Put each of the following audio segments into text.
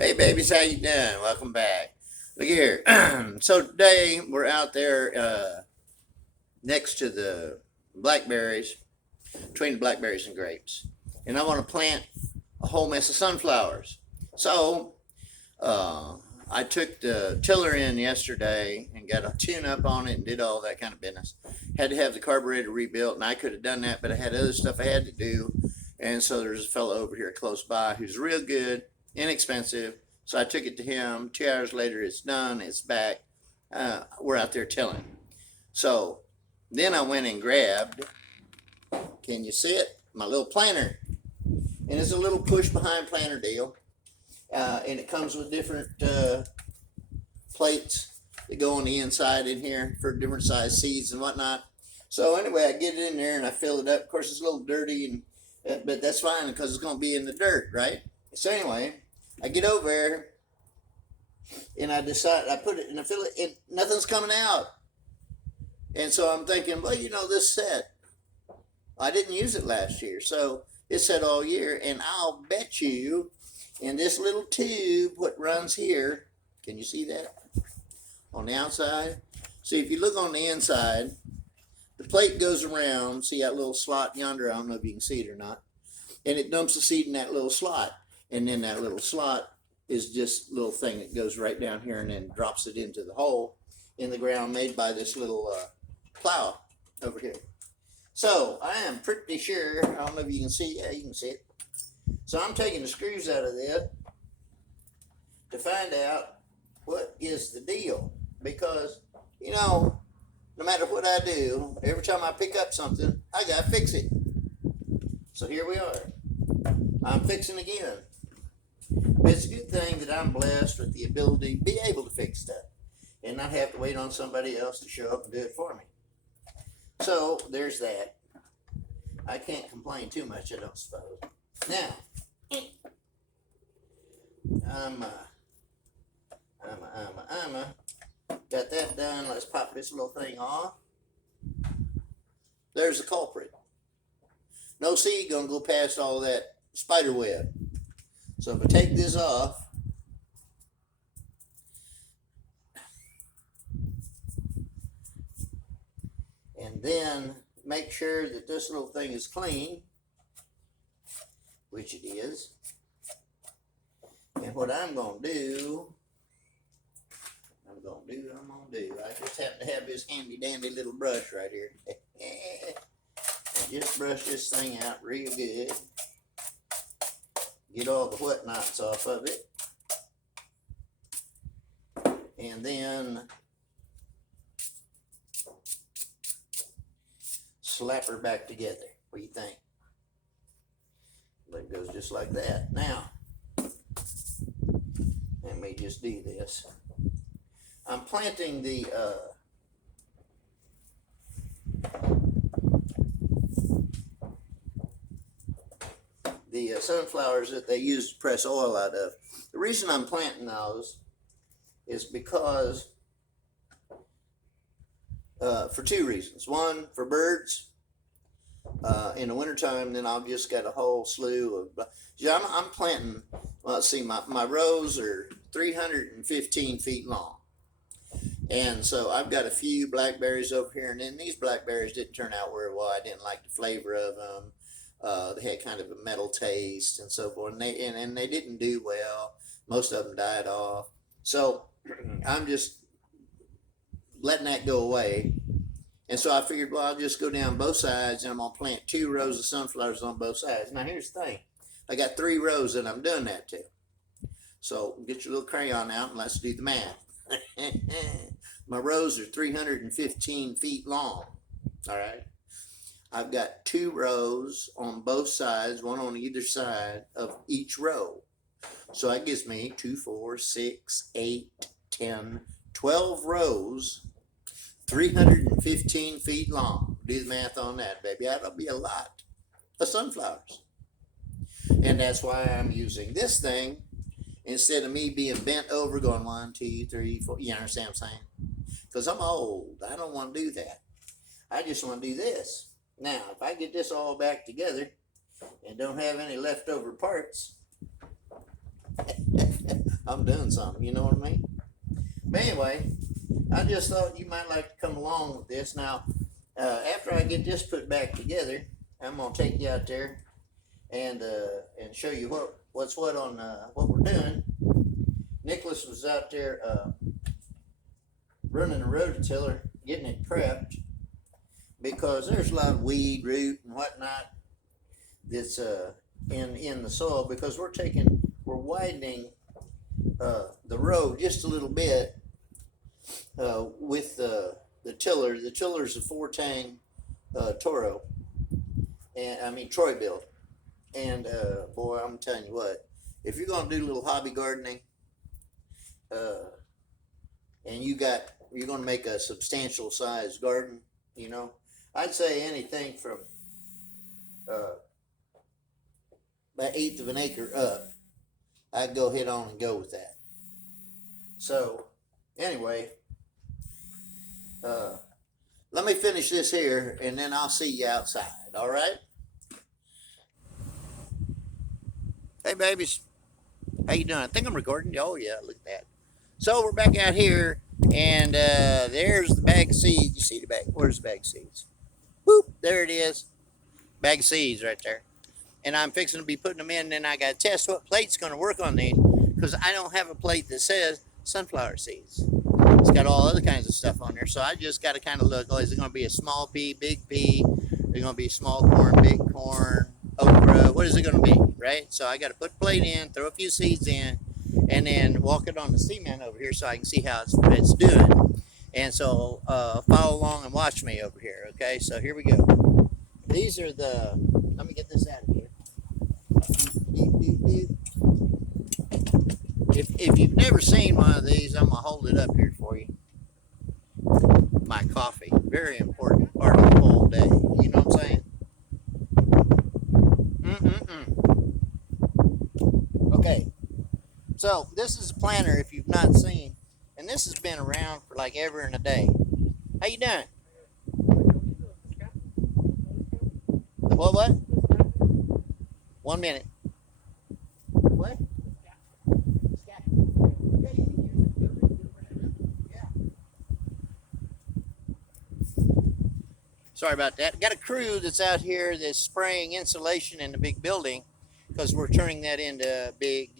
Hey babies, how you doing? Welcome back. Look here. So today we're out there next to the blackberries, between the blackberries and grapes, and I want to plant a whole mess of sunflowers. So uh, I took the tiller in yesterday and got a tune up on it and did all that kind of business. Had to have the carburetor rebuilt, and I could have done that, but I had other stuff I had to do, and so there's a fellow over here close by who's real good, inexpensive. So I took it to him. 2 hours later, it's done. It's back. We're out there tilling. So then I went and grabbed. Can you see it? My little planter, and it's a little push behind planter deal, and it comes with different plates that go on the inside in here for different size seeds and whatnot. So anyway, I get it in there and I fill it up. Of course, it's a little dirty, but that's fine because it's going to be in the dirt, right? So anyway, I get over there and I decide I put it and I fill it, and nothing's coming out. And so I'm thinking, well, this set, I didn't use it last year, so it set all year, and I'll bet you in this little tube, what runs here, can you see that on the outside? See, if you look on the inside, the plate goes around. See that little slot yonder? I don't know if you can see it or not. And it dumps the seed in that little slot. And then that little slot is just a little thing that goes right down here and then drops it into the hole in the ground made by this little plow over here. So I am pretty sure, I don't know if you can see, yeah, you can see it. So I'm taking the screws out of this to find out what is the deal. Because, no matter what I do, every time I pick up something, I got to fix it. So here we are. I'm fixing again. But it's a good thing that I'm blessed with the ability to be able to fix stuff and not have to wait on somebody else to show up and do it for me. So there's that. I can't complain too much, I don't suppose. Now, I'm got that done. Let's pop this little thing off. There's the culprit. No seed gonna go past all that spider web. So if I take this off, and then make sure that this little thing is clean, which it is. And what I'm gonna do, I just happen to have this handy dandy little brush right here. And just brush this thing out real good. Get all the whatnots off of it. And then slap her back together. What do you think? But it goes just like that. Now, let me just do this. I'm planting the sunflowers that they use to press oil out of. The reason I'm planting those is because for two reasons. One, for birds. In the wintertime, then I've just got a whole slew of. I'm planting. Well, let's see, my rows are 315 feet long. And so I've got a few blackberries over here, and then these blackberries didn't turn out very well. I didn't like the flavor of them. They had kind of a metal taste and so forth, and they didn't do well. Most of them died off. So I'm just letting that go away. And so I figured, well, I'll just go down both sides, and I'm going to plant 2 rows of sunflowers on both sides. Now, here's the thing. I got 3 rows that I'm doing that to. So get your little crayon out, and let's do the math. My rows are 315 feet long. All right. I've got 2 rows on both sides, one on either side of each row. So that gives me 2, 4, 6, 8, 10, 12 rows, 315 feet long. Do the math on that, baby. That'll be a lot of sunflowers. And that's why I'm using this thing instead of me being bent over going 1, 2, 3, 4. You understand what I'm saying? Because I'm old. I don't want to do that. I just want to do this. Now, if I get this all back together and don't have any leftover parts, I'm doing something. You know what I mean? But anyway, I just thought you might like to come along with this. Now, after I get this put back together, I'm gonna take you out there and show you what's what on what we're doing. Nicholas was out there running a rototiller, getting it prepped because there's a lot of weed, root, and whatnot that's in the soil because we're widening the road just a little bit with the tiller. The tiller's a 4-tang Toro, and I mean Troy built. And boy, I'm telling you what, if you're gonna do a little hobby gardening, and you're gonna make a substantial size garden, you know, I'd say anything from about 1/8 of an acre up, I'd go head on and go with that. So anyway, let me finish this here, and then I'll see you outside. All right? Hey, babies. How you doing? I think I'm recording. Oh, yeah, look at that. So we're back out here, and there's the bag of seeds. You see the bag? Where's the bag of seeds? Whoop, there it is. Bag of seeds right there. And I'm fixing to be putting them in, and then I got to test what plate's going to work on these, because I don't have a plate that says sunflower seeds. It's got all other kinds of stuff on there, so I just got to kind of look, oh, is it going to be a small pea, big pea? Is it going to be small corn, big corn, okra? What is it going to be, right? So I got to put a plate in, throw a few seeds in, and then walk it on the cement over here so I can see how it's doing. And so follow along and watch me over here, okay? So here we go. These are let me get this out of here. If you've never seen one of these, I'm going to hold it up here for you. My coffee, very important part of the whole day. You know what I'm saying? Okay, so this is a planter if you've not seen, and this has been around for like ever and a day. How you doing? What? 1 minute. What? Sorry about that. Got a crew that's out here that's spraying insulation in the big building because we're turning that into a big,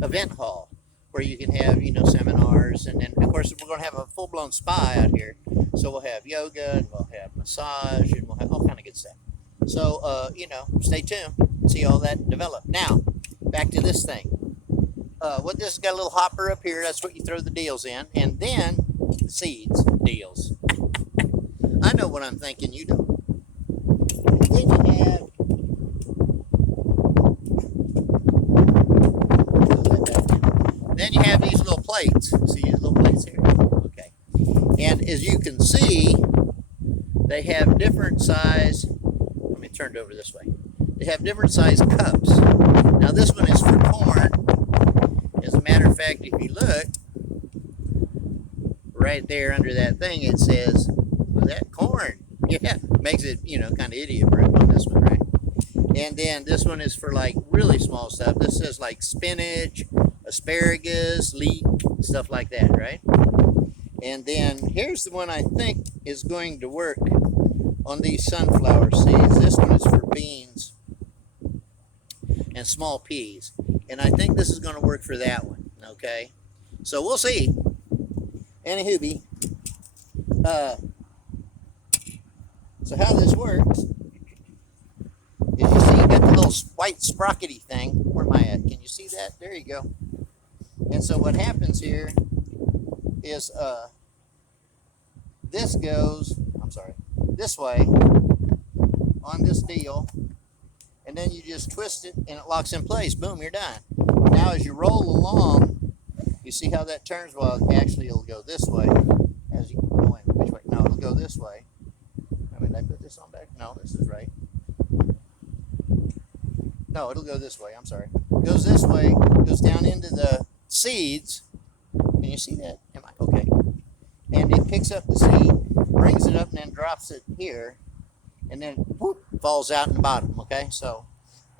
event hall where you can have, seminars. And then, of course, we're going to have a full-blown spa out here. So we'll have yoga, and we'll have massage, and we'll have all kind of good stuff. So, stay tuned. See all that develop. Now, back to this thing. What this has got a little hopper up here. That's what you throw the deals in. And then the seeds deals. I know what I'm thinking. You don't. Then you have these little plates. See these little plates here? Okay. And as you can see, they have different size. Let me turn it over this way. They have different size cups. Now this one is for corn. As a matter of fact, if you look right there under that thing, it says, was that corn? Yeah, makes it, kind of idiot proof on this one, right? And then this one is for like really small stuff. This says like spinach, asparagus, leek, stuff like that, right? And then here's the one I think is going to work on these sunflower seeds. This one is for beans and small peas. And I think this is going to work for that one, okay? So we'll see. Anywho, so how this works is you see you got the little white sprockety thing. Where am I at? Can you see that? There you go. And so what happens here is this goes, this way on this deal, and then you just twist it and it locks in place. Boom, you're done. Now as you roll along, you see how that turns? Well, actually it'll go this way. As you go in, which way? No, it'll go this way. Did I put this on back? No, this is right. No, it'll go this way. I'm sorry. It goes this way, goes down into the seeds. Can you see that? Am I okay? And it picks up the seed, brings it up, and then drops it here, and then whoop, falls out in the bottom. Okay, so,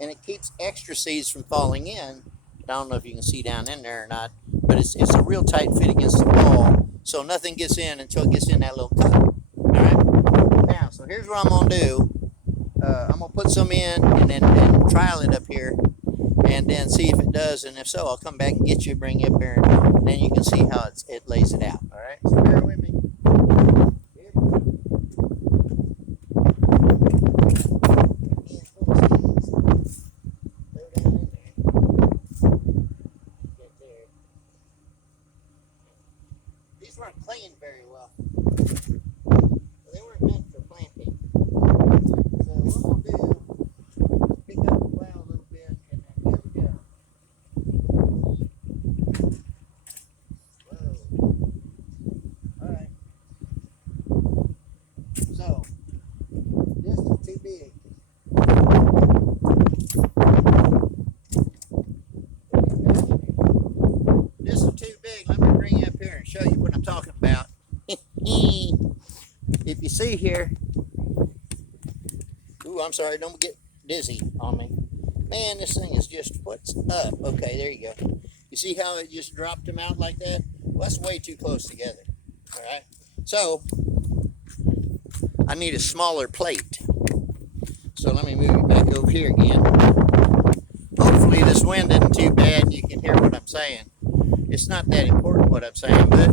and it keeps extra seeds from falling in. I don't know if you can see down in there or not, but it's a real tight fit against the wall, so nothing gets in until it gets in that little cup. All right. Now, so here's what I'm gonna do. I'm gonna put some in and trial it up here, and then see if it does, and if so, I'll come back and get you, bring you up here, and then you can see how it lays it out. All right. So bear with me. These weren't cleaned very well. They weren't meant for planting. So what we'll do is pick up the plow a little bit, and then here we go. Whoa. Alright. So, this is too big. This is too big. Let me bring you up here and show you what I'm talking about. If you see here, ooh, I'm sorry, don't get dizzy on me. Man, this thing is just, what's up? Okay, there you go. You see how it just dropped them out like that? Well, that's way too close together. All right, so I need a smaller plate. So let me move it back over here again. Hopefully this wind isn't too bad and you can hear what I'm saying. It's not that important what I'm saying, but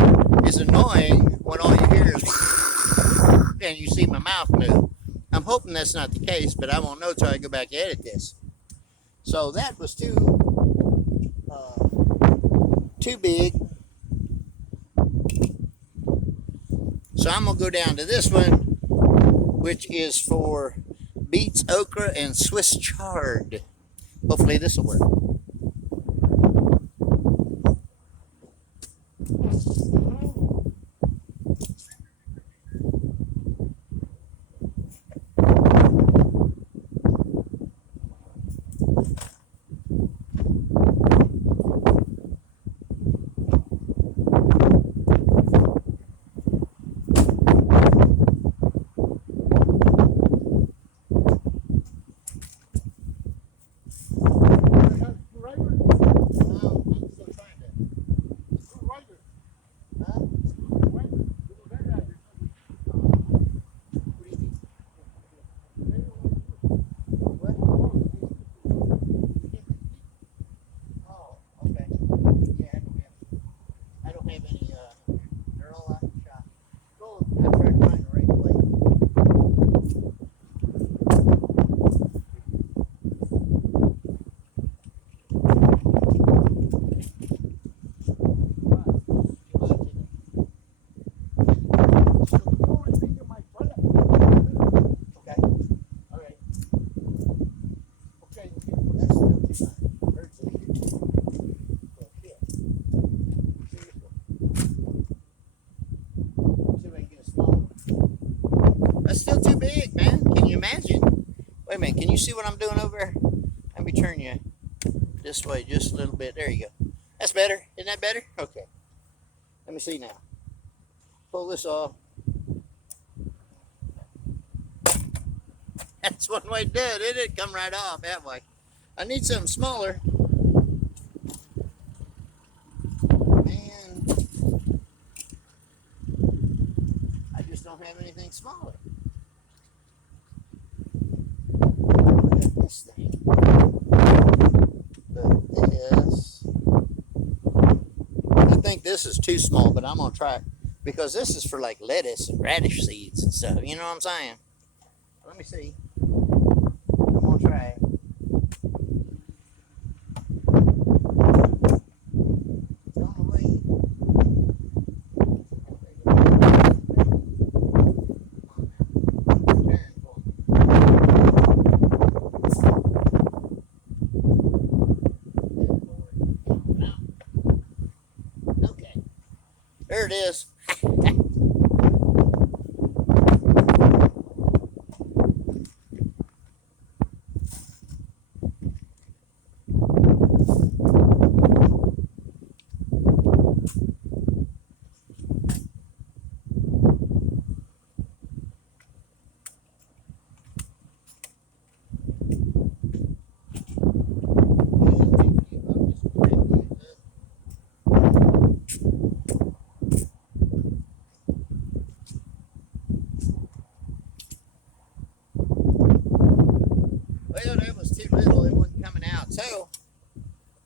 it's annoying when all you hear is and you see my mouth move. I'm hoping that's not the case, but I won't know till I go back and edit this. So that was too big. So I'm gonna go down to this one, which is for beets, okra, and Swiss chard. Hopefully this will work. That's still too big, man. Can you imagine? Wait a minute, can you see what I'm doing over there? Let me turn you this way just a little bit. There you go. That's better. Isn't that better? Okay. Let me see now. Pull this off. That's one way to do it, isn't it? Come right off that way. I need something smaller. Man, I just don't have anything smaller. Look at this thing. But this, I think this is too small, but I'm gonna try it because this is for like lettuce and radish seeds and stuff. You know what I'm saying? Let me see. I'm gonna try it. It's on the way. Okay. There it is.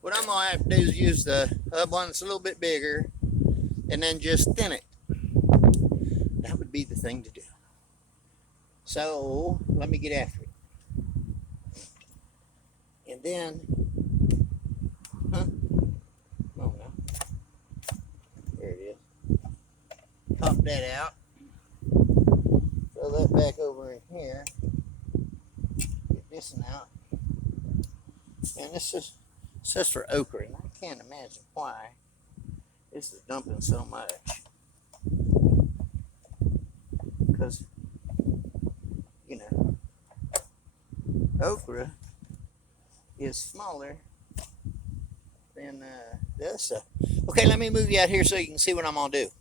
what I'm gonna have to do is use the hub one that's a little bit bigger, and then just thin it. That would be the thing to do. So let me get after it. And then, oh no, there it is. Pop that out. Throw that back over in here. Get this one out. And this is for okra, and I can't imagine why this is dumping so much. Because, you know, okra is smaller than the other stuff. Okay, let me move you out here so you can see what I'm going to do.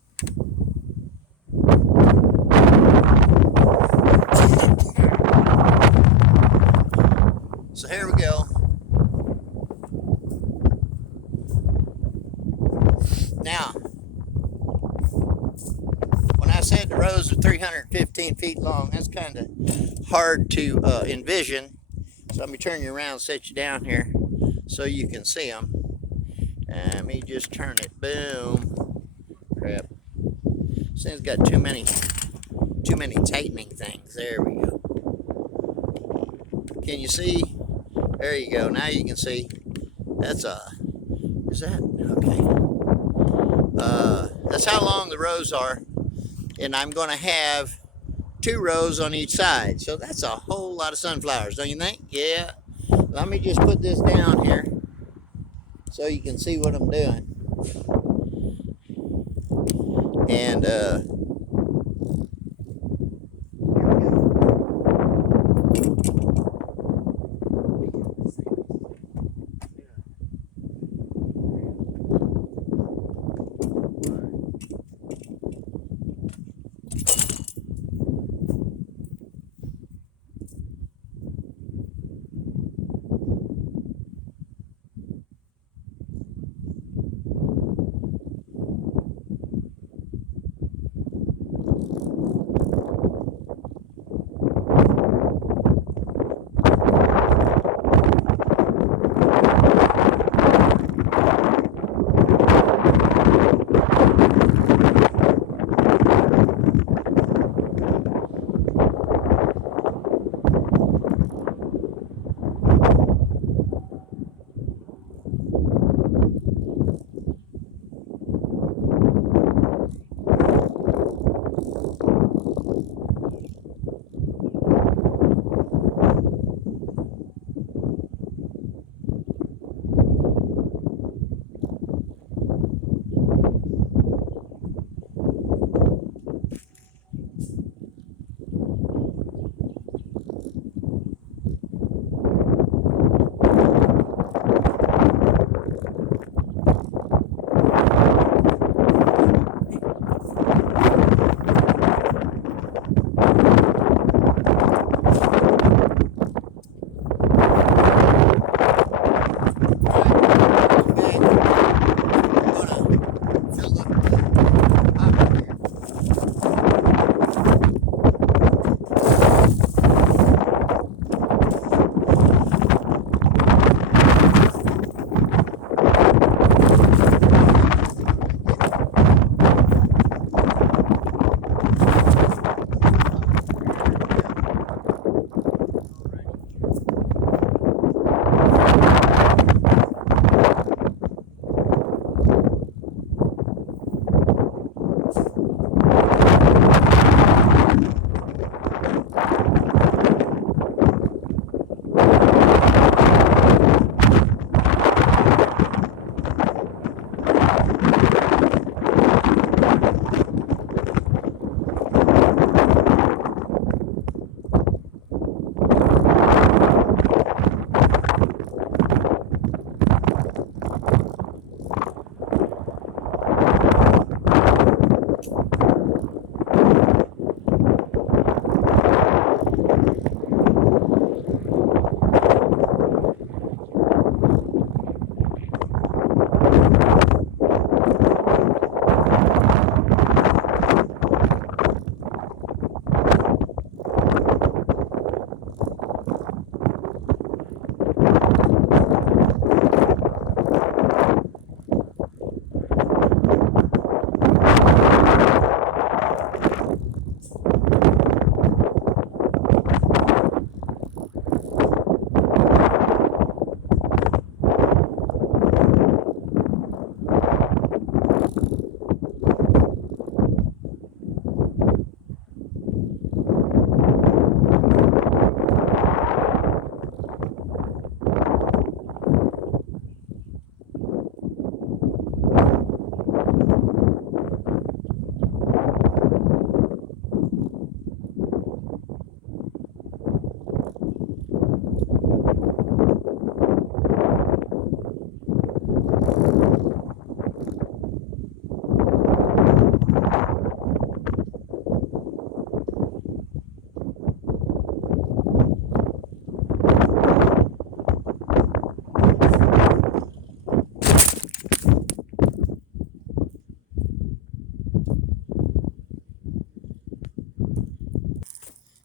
So here we go. Now, when I said the rows are 315 feet long, that's kind of hard to envision. So let me turn you around and set you down here so you can see them. Let me just turn it. Boom. Crap. This thing's got too many tightening things. There we go. Can you see? There you go. Now you can see. That's is that? Okay. That's how long the rows are. And I'm going to have 2 rows on each side. So that's a whole lot of sunflowers, don't you think? Yeah. Let me just put this down here so you can see what I'm doing. And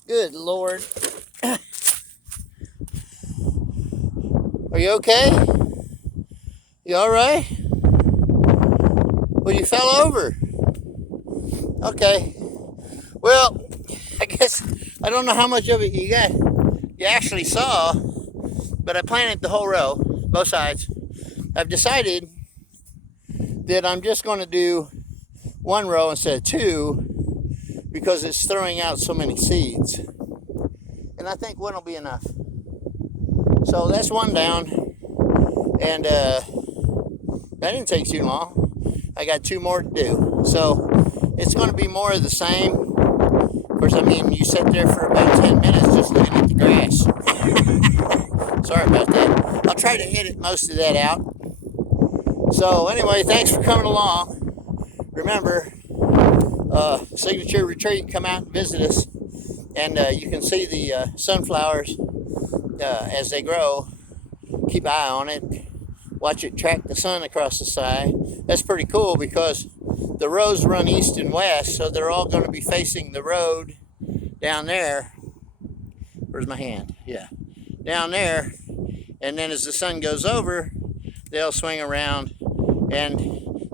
Good Lord. Are you okay? You all right? Well, you fell over. Okay. Well, I guess I don't know how much of it you actually saw, but I planted the whole row, both sides. I've decided that I'm just going to do one row instead of two because it's throwing out so many seeds. And I think one will be enough. So that's one down. And that didn't take too long. I got two more to do. So it's going to be more of the same. Of course, I mean, you sit there for about 10 minutes just looking at the grass. Sorry about that. I'll try to edit most of that out. So anyway, thanks for coming along. Remember, Signature Retreat, come out and visit us. And you can see the sunflowers as they grow. Keep an eye on it. Watch it track the sun across the sky. That's pretty cool because the rows run east and west, so they're all going to be facing the road down there. Where's my hand? Yeah. Down there. And then as the sun goes over, they'll swing around and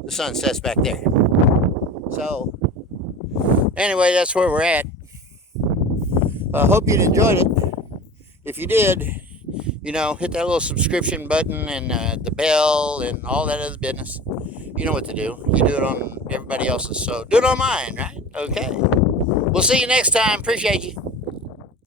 the sun sets back there. So, anyway, that's where we're at. I hope you enjoyed it. If you did, you know, hit that little subscription button and the bell and all that other business. You know what to do. You do it on everybody else's, so do it on mine, right? Okay. We'll see you next time. Appreciate you.